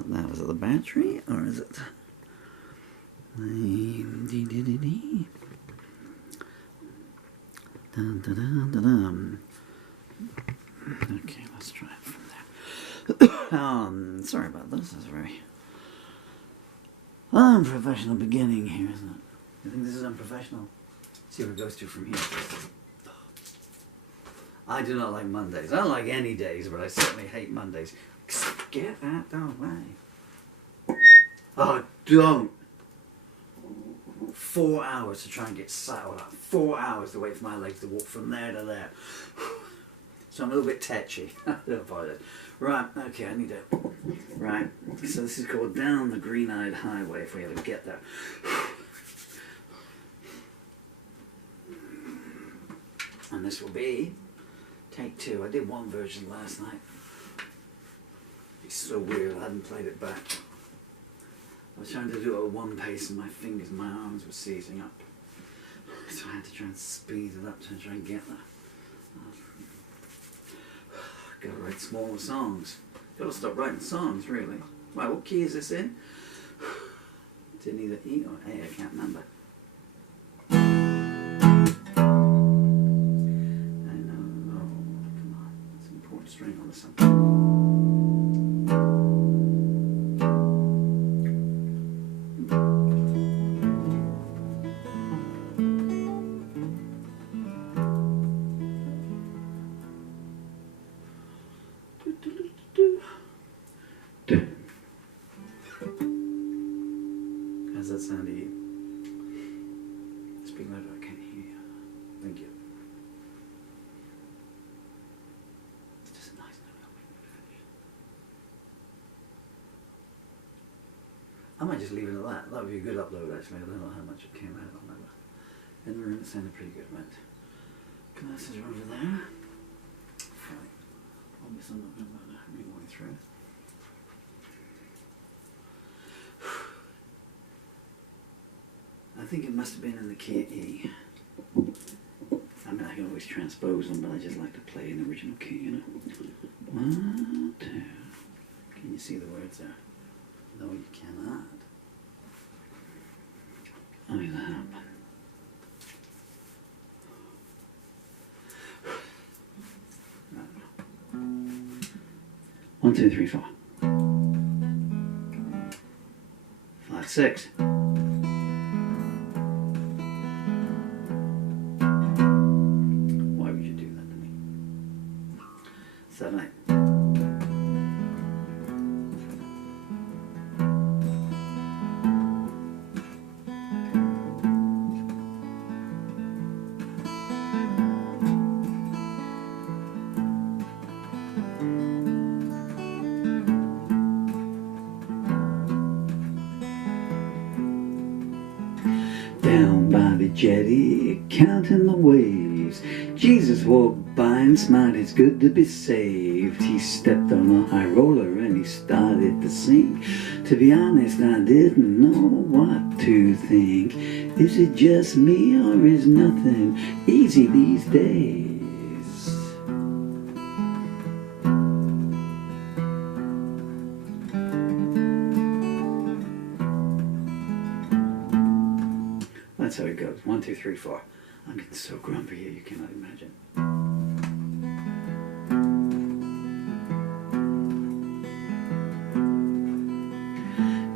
What now? Is it the battery or is it the dun, dun, dun, dun, dun. Okay, let's try it from there. Sorry about this. It's a very unprofessional beginning here, isn't it? You think this is unprofessional? See where it goes to from here. I do not like Mondays. I don't like any days, but I certainly hate Mondays. Get that away. Oh, don't. 4 hours to try and get settled up. 4 hours to wait for my legs to walk from there to there. So I'm a little bit tetchy. I do apologize. Right, okay, I need to... Right, so this is called Down the Green-Eyed Highway, if we ever get there. And this will be take 2. I did one version last night. It's so weird, I hadn't played it back. I was trying to do it at one pace and my fingers and my arms were seizing up. So I had to try and speed it up to try and get there. Gotta write smaller songs. Gotta stop writing songs, really. Right, what key is this in? It's in either E or A, I can't remember. I know, oh, come on. It's an important string on this one. How's that sound to you? Speak louder, I can't hear you. Thank you. It's just a nice note. I might just leave it at that. That would be a good upload actually. I don't know how much it came out on that. In the room it sounded pretty good, right? Glasses are over there. Fine. Obviously I'm not going to read my way through. I think it must have been in the key of E. I mean, I can always transpose them, but I just like to play in the original key, you know. 1, 2. Can you see the words there? No, you cannot. How did that happen? No. 1, 2, 3, 4. 5, 6. Why would you do that to me? 7, 8. Down by the jetty, counting the waves, Jesus walked by and smiled, it's good to be saved. He stepped on a high roller and he started to sing. To be honest, I didn't know what to think. Is it just me or is nothing easy these days? That's how it goes. 1, 2, 3, 4. I'm getting so grumpy here, you cannot imagine.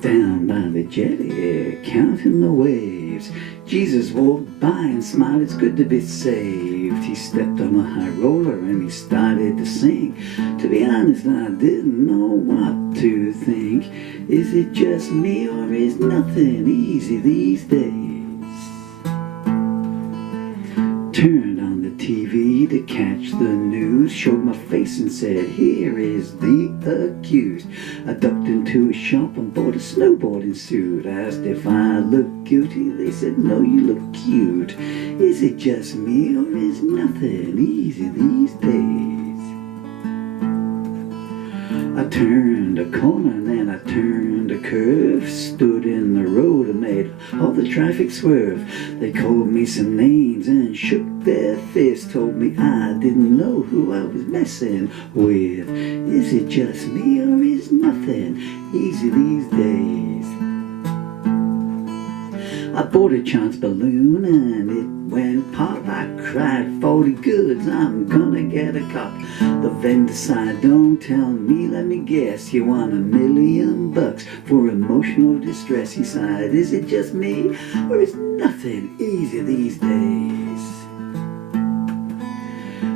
Down by the jetty, counting the waves, Jesus walked by and smiled, it's good to be saved. He stepped on a high roller and he started to sing. To be honest, I didn't know what to think. Is it just me or is nothing easy these days? Turned on the TV to catch the news, showed my face and said, here is the accused. I ducked into a shop and bought a snowboarding suit. Asked if I looked guilty, they said, no, you look cute. Is it just me or is nothing easy these days? I turned a corner and then I turned a curve, stood in the road and made all the traffic swerve. They called me some names and shook their fists, told me I didn't know who I was messing with. Is it just me or is nothing easy these days? I bought a chance balloon and it went pop. I cried 40 goods, I'm gonna get a cup. The vendor sighed, don't tell me, let me guess, you want $1 million for emotional distress. He sighed, is it just me or is nothing easy these days?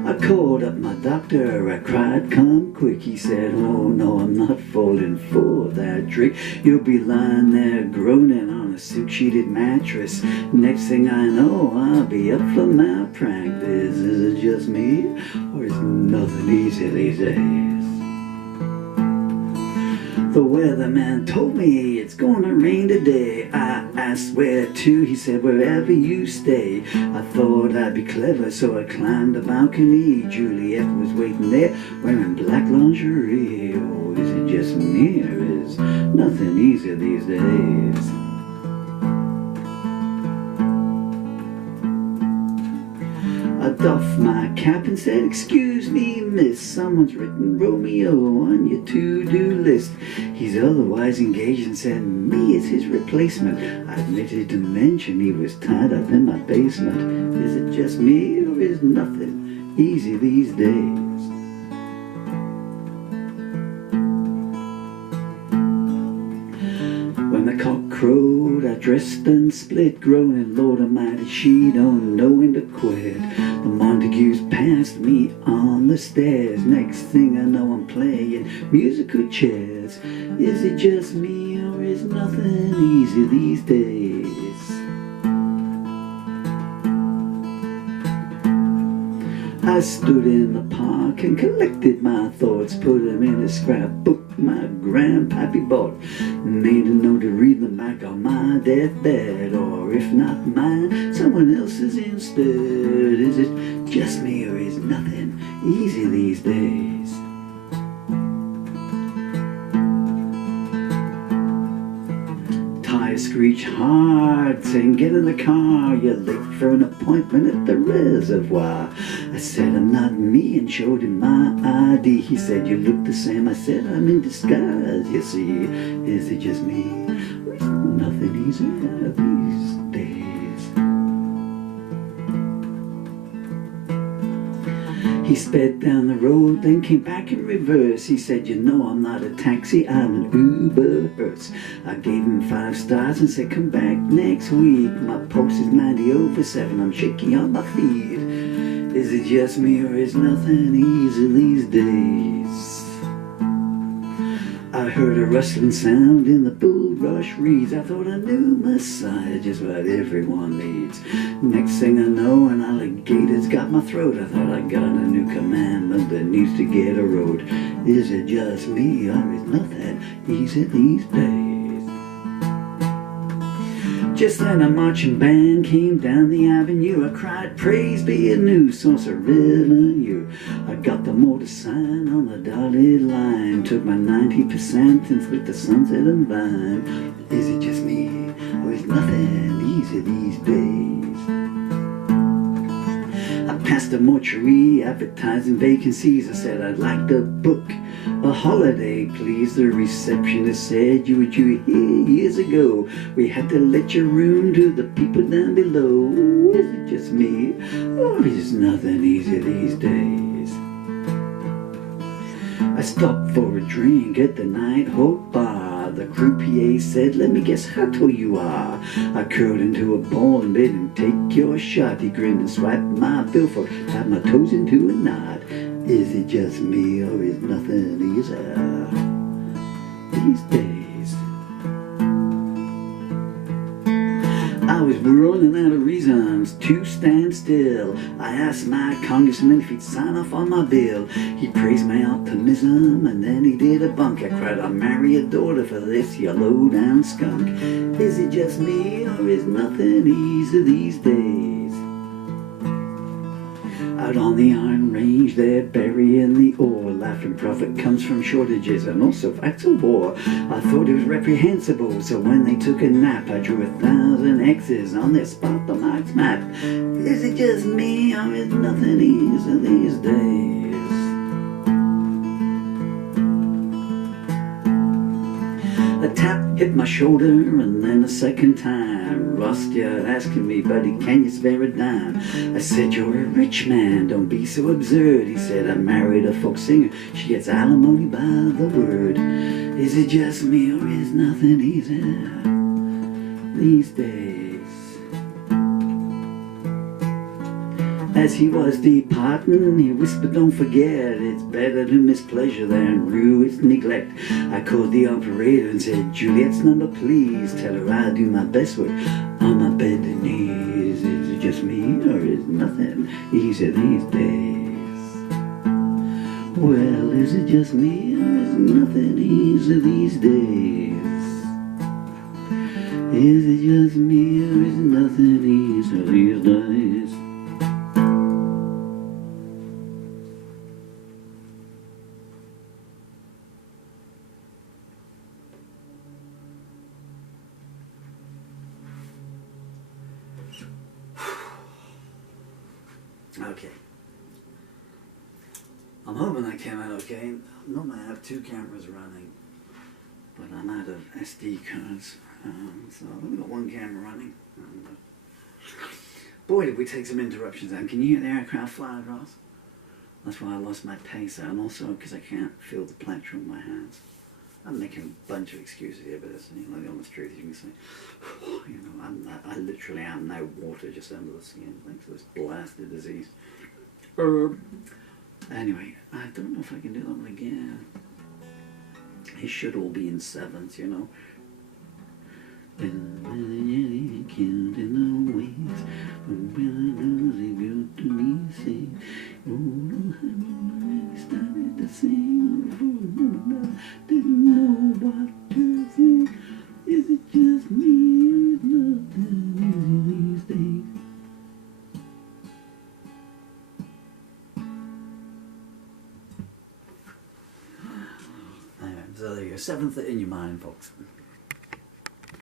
I called up my doctor, I cried, come quick. He said, oh no, I'm not falling for that trick. You'll be lying there groaning on a silk-sheeted mattress. Next thing I know, I'll be up for malpractice. Is it just me, or is nothing easy these days? The weatherman told me it's gonna rain today. I asked where to, he said wherever you stay. I thought I'd be clever, so I climbed the balcony. Juliet was waiting there, wearing black lingerie. Oh, is it just me, or is nothing easy these days? I doffed my cap and said, excuse me, miss, someone's written Romeo on your to-do list. He's otherwise engaged and said me is his replacement. I admitted to mention he was tied up in my basement. Is it just me or is nothing easy these days? When the cock crowed, I dressed and split, groaning, Lord Almighty, she don't know when to quit. The Montagues passed me on the stairs. Next thing I know, I'm playing musical chairs. Is it just me or is nothing easy these days? I stood in the park and collected my thoughts, put them in a scrapbook my grandpappy bought. Made a note to read them back on my deathbed, or if not mine, someone else's instead. Is it just me or is nothing easy these days? Tires screech hard, saying get in the car, you're late for an appointment at the reservoir. I said I'm not me and showed him my ID. He said you look the same. I said I'm in disguise, you see. Is it just me or is nothing easy these days? He sped down the road, then came back in reverse. He said, you know I'm not a taxi, I'm an Uber Hertz. I gave him 5 stars and said, come back next week. My pulse is 90/7, I'm shaky on my feet. Is it just me or is nothing easy these days? I heard a rustling sound in the bulrush reeds. I thought I knew Messiah, just what everyone needs. Next thing I know, an alligator's got my throat. I thought I got a new commandment that needs to get a road. Is it just me or is nothing easy these days? Just then a marching band came down the avenue. I cried, praise be a new source of revenue. I got the motor sign on the dotted line, took my 90% and split the Sunset and Vine. Is it just me or is nothing easy these days? I passed a mortuary advertising vacancies. I said I'd like to book a holiday, please. The receptionist said you were due here years ago. We had to let your room to the people down below. Is it just me or is nothing easy these days? I stopped for a drink at the Night Hope Bar. The croupier said, let me guess how tall you are. I curled into a ball and let him take your shot. He grinned and swiped my billfold, tied my toes into a knot. Is it just me or is nothing easy these days? I was running out of reasons to stand still. I asked my congressman if he'd sign off on my bill. He praised my optimism and then he did a bunk. I cried, I'll marry a daughter for this, you low-down skunk. Is it just me or is nothing easy these days? I Out on the Iron Range, they're burying the ore. Laughing profit comes from shortages and also facts of war. I thought it was reprehensible, so when they took a nap, I drew 1,000 X's on their spot the marks map. Is it just me, or is nothing easy these days? A tap hit my shoulder and then a second time. Ross, you're asking me, buddy, can you spare a dime? I said, you're a rich man, don't be so absurd. He said, I married a folk singer, she gets alimony by the word. Is it just me or is nothing easy these days? As he was departing, he whispered, don't forget, it's better to miss pleasure than rue its neglect. I called the operator and said, Juliet's number please, tell her I do my best work on my bended knees. Is it just me or is nothing easy these days? Well, is it just me or is nothing easy these days? Is it just me or is nothing easy these days? Okay. I'm hoping that came out okay. Normally I have 2 cameras running, but I'm out of SD cards, so I've only got 1 camera running. And, boy, did we take some interruptions out. Can you hear the aircraft fly across? That's why I lost my pacer, and also because I can't feel the plectrum in my hands. I'm making a bunch of excuses here, but it's, you know, the honest truth. You can say, you know, I literally am now water just under the skin, thanks to this blasted disease. Anyway, I don't know if I can do that one again. It should all be in 7ths, you know. Started to sing, didn't know what to think. Is it just me or is nothing easy these days? So there you go, 7th in your mind, folks.